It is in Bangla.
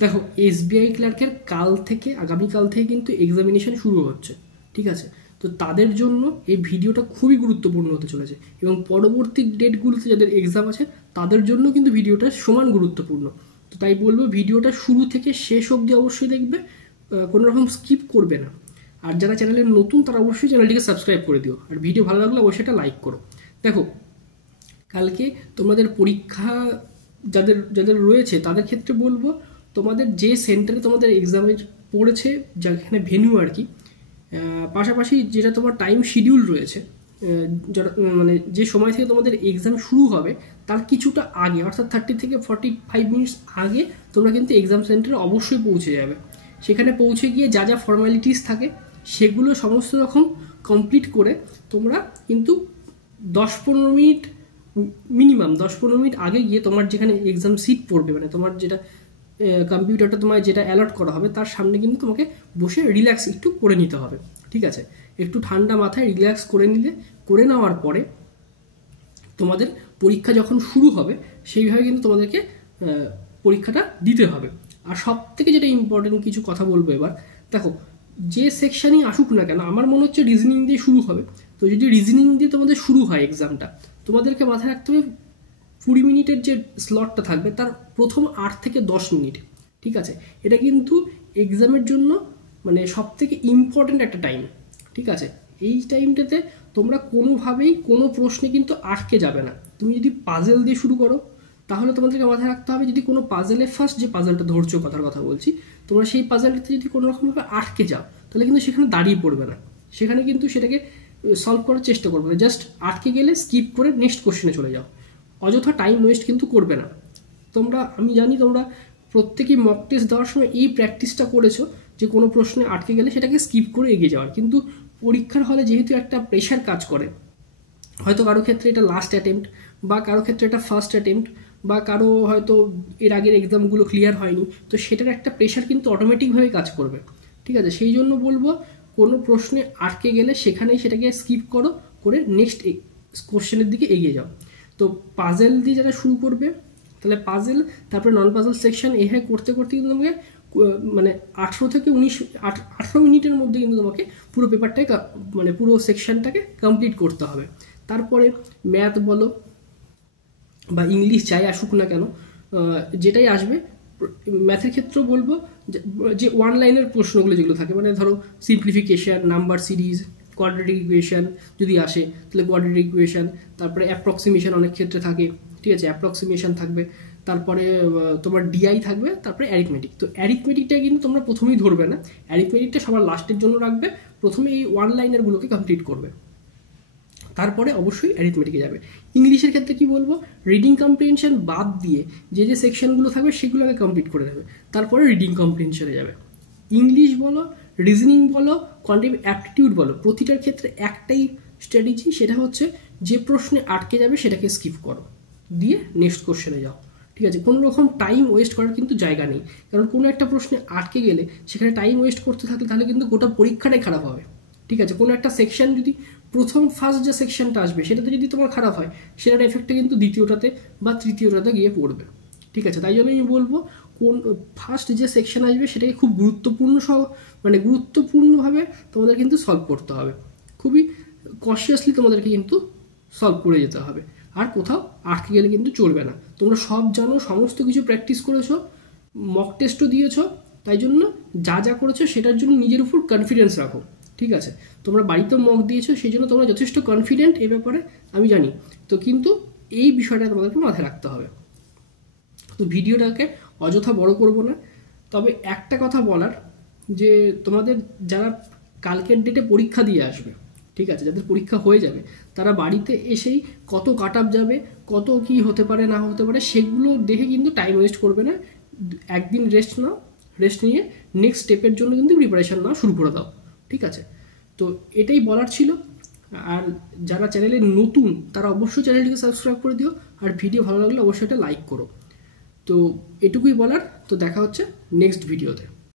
দেখো এসবিআই ক্লার্কের আগামীকাল থেকে কিন্তু এক্সামিনেশন শুরু হচ্ছে, ঠিক আছে। তো তাদের জন্য এই ভিডিওটা খুবই গুরুত্বপূর্ণ হতে চলেছে, এবং পরবর্তী ডেটগুলোতে যাদের এক্সাম আছে তাদের জন্য কিন্তু ভিডিওটা সমান গুরুত্বপূর্ণ। তো তাই বলবো ভিডিওটা শুরু থেকে শেষ অবধি অবশ্যই দেখবে, কোনো রকম স্কিপ করবে না। আর যারা চ্যানেলে নতুন তারা অবশ্যই চ্যানেলটিকে সাবস্ক্রাইব করে দিও, আর ভিডিও ভালো লাগলে অবশ্যই এটা লাইক করো। দেখো কালকে তোমাদের পরীক্ষা যাদের যাদের রয়েছে তাদের ক্ষেত্রে বলবো, তোমাদের যে সেন্টারে তোমাদের এক্সামের পড়েছে, যেখানে ভেন্যু আর কি, পাশাপাশি যেটা তোমার টাইম শিডিউল রয়েছে, মানে যে সময় থেকে তোমাদের এক্সাম শুরু হবে তার কিছুটা আগে, অর্থাৎ 30 থেকে 45 মিনিটস আগে তোমরা কিন্তু এক্সাম সেন্টারে অবশ্যই পৌঁছে যাবে। সেখানে পৌঁছে গিয়ে যা যা ফর্মালিটিস থাকে সেগুলো সমস্ত রকম কমপ্লিট করে তোমরা কিন্তু 10-15 মিনিট মিনিমাম 10-15 মিনিট আগে গিয়ে তোমার যেখানে এক্সাম সিট পড়বে, মানে তোমার যেটা কম্পিউটারটা তোমার যেটা অ্যালট করা হবে তার সামনে কিন্তু তোমাকে বসে রিল্যাক্স একটু করে নিতে হবে, ঠিক আছে। একটু ঠান্ডা মাথায় রিল্যাক্স করে নেওয়ার পরে তোমাদের পরীক্ষা যখন শুরু হবে সেইভাবে কিন্তু তোমাদেরকে পরীক্ষাটা দিতে হবে। আর সব থেকে যেটা ইম্পর্টেন্ট কিছু কথা বলবো এবার, দেখো যে সেকশানই আসুক না কেন, আমার মনে হচ্ছে রিজনিং দিয়ে শুরু হবে। তো যদি রিজনিং দিয়ে তোমাদের শুরু হয় এক্সামটা, তোমাদেরকে মাথায় রাখতে হবে 20 মিনিটের যে স্লটটা থাকবে তার প্রথম 8 থেকে 10 মিনিট, ঠিক আছে। এটা কিন্তু এক্সামের জন্য মানে সব থেকে ইম্পর্টেন্ট একটা টাইম, ঠিক আছে। এই টাইমটাতে তোমরা কোনোভাবেই কোনো প্রশ্নে কিন্তু আটকে যাবে না। তুমি যদি পাজেল দিয়ে শুরু করো তাহলে তোমাদেরকে মাথায় রাখতে হবে, যদি কোনো পাজেলে ফার্স্ট যে পাজেলটা ধরছো, কথার কথা বলছি, তোমরা সেই পাজেলটাতে যদি কোনো রকমভাবে আটকে যাও তাহলে কিন্তু সেখানে দাঁড়িয়ে পড়বে না, সেখানে কিন্তু সেটাকে সলভ করার চেষ্টা করবে না। জাস্ট আটকে গেলে স্কিপ করে নেক্সট কোশ্চেনে চলে যাও, অযথা টাইম ওয়েস্ট কিন্তু করবে না। আমি জানি তোমরা প্রত্যেকেই মক টেস্ট দেওয়ার সময় এই প্র্যাকটিসটা করেছো যে কোনো প্রশ্নে আটকে গেলে সেটাকে স্কিপ করে এগিয়ে যাওয়ার, কিন্তু পরীক্ষার হলে যেহেতু একটা প্রেশার কাজ করে, হয়তো কারো ক্ষেত্রে এটা লাস্ট অ্যাটেম্প্ট, বা কারো ক্ষেত্রে এটা ফার্স্ট অ্যাটেম্প্ট, বা কারো হয়তো এর আগের এক্সামগুলো ক্লিয়ার হয়নি, তো সেটার একটা প্রেশার কিন্তু অটোমেটিকভাবে কাজ করবে, ঠিক আছে। সেই জন্য বলবো কোনো প্রশ্নে আটকে গেলে সেখানেই সেটাকে স্কিপ করে নেক্সট কোশ্চেনের দিকে এগিয়ে যাও। তো পাজেল দিয়ে যারা শুরু করবে তাহলে পাজেল, তারপরে নন পাজেল সেকশন, এভাবে করতে করতে কিন্তু তোমাকে মানে 18 থেকে 18 মিনিটের মধ্যে কিন্তু তোমাকে পুরো পেপারটাকে মানে পুরো সেকশনটাকে কমপ্লিট করতে হবে। তারপরে ম্যাথ বলো বা ইংলিশ যাই আসুক না কেন, যেটাই আসবে, ম্যাথের ক্ষেত্রেও বলবো যে ওয়ান লাইনের প্রশ্নগুলো যেগুলো থাকে, মানে ধরো simplification, number series, quadratic equation যদি আসে তাহলে কোয়াড্রেটিক ইকুয়েশন, তারপরে অ্যাপ্রক্সিমেশন অনেক ক্ষেত্রে থাকে, ঠিক আছে, অ্যাপ্রক্সিমেশন থাকবে, তারপরে তোমার ডিআই থাকবে, তারপরে অ্যারিথমেটিক। তো অ্যারিথমেটিকটা কিন্তু তোমরা প্রথমেই ধরবে না, অ্যারিথমেটিকটা সবার লাস্টের জন্য রাখবে, প্রথমে এই ওয়ান লাইনারগুলোকে কমপ্লিট করবে, তারপরে অবশ্যই অ্যারিথমেটিকে যাবে। ইংলিশের ক্ষেত্রে কি বলবো, রিডিং কম্প্রিহেনশন বাদ দিয়ে যে যে সেকশনগুলো থাকবে সেগুলোকে কমপ্লিট করে দেবে, তারপরে রিডিং কম্প্রিহেনশনে যাবে। ইংলিশ বলো, রিজনিং বলো, কোয়ান্টিটেটিভ অ্যাপটিটিউড বলো, প্রতিটার ক্ষেত্রে একটাই স্ট্র্যাটেজি, সেটা হচ্ছে যে প্রশ্নে আটকে যাবে সেটাকে স্কিপ করো, দিয়ে নেক্সট কোশ্চেনে যাও, ঠিক আছে। কোনো রকম টাইম ওয়েস্ট করার কিন্তু জায়গা নেই, কারণ কোনো একটা প্রশ্নে আটকে গেলে সেখানে টাইম ওয়েস্ট করতে থাকলে তাহলে কিন্তু গোটা পরীক্ষাটাই খারাপ হবে, ঠিক আছে। কোনো একটা সেকশন যদি ফার্স্ট যে সেকশনটা আসবে সেটাতে যদি তোমার খারাপ হয়, সেটার এফেক্টটা কিন্তু দ্বিতীয়টাতে বা তৃতীয়টাতে গিয়ে পড়বে, ঠিক আছে। তাই জন্য আমি বলবো ফার্স্ট যে সেকশন আসবে সেটাকে খুব গুরুত্বপূর্ণভাবে তোমাদের কিন্তু সলভ করতে হবে, খুবই কনসিয়াসলি তোমাদেরকে কিন্তু সলভ করে যেতে হবে, আর কোথাও আটকে গেলে কিন্তু চলবে না। তোমরা সব জানো, সমস্ত কিছু প্র্যাকটিস করেছো, মক টেস্টও দিয়েছো, তাই জন্য যা যা করেছো সেটার জন্য নিজের উপর কনফিডেন্স রাখো, ঠিক আছে। তোমরা বাড়িতেও মক দিয়েছো, সেই জন্য তোমরা যথেষ্ট কনফিডেন্ট এ ব্যাপারে, আমি জানি। তো কিন্তু এই বিষয়টা তোমাদেরকে মাথায় রাখতে হবে। তো ভিডিওটাকে অযথা বড় করব না, তবে একটা কথা বলার, যে তোমাদের যারা কালকের ডেটে পরীক্ষা দিয়ে আসবে, ঠিক আছে, যাদের পরীক্ষা হয়ে যাবে তারা বাড়িতে এসেই কত কাট আপ যাবে, কত কি হতে পারে না হতে পারে সেগুলো দেখে কিন্তু টাইম ওয়েস্ট করবে না। একদিন রেস্ট নিয়ে নেক্সট স্টেপের জন্য কিন্তু প্রিপারেশান নেওয়া শুরু করে দাও, ঠিক আছে। তো এটাই বলার ছিল। আর যারা চ্যানেলে নতুন তারা অবশ্যই চ্যানেলটিকে সাবস্ক্রাইব করে দিও, আর ভিডিও ভালো লাগলে অবশ্যই এটা লাইক করো। তো এটুকুই বলার, তো দেখা হচ্ছে নেক্সট ভিডিওতে।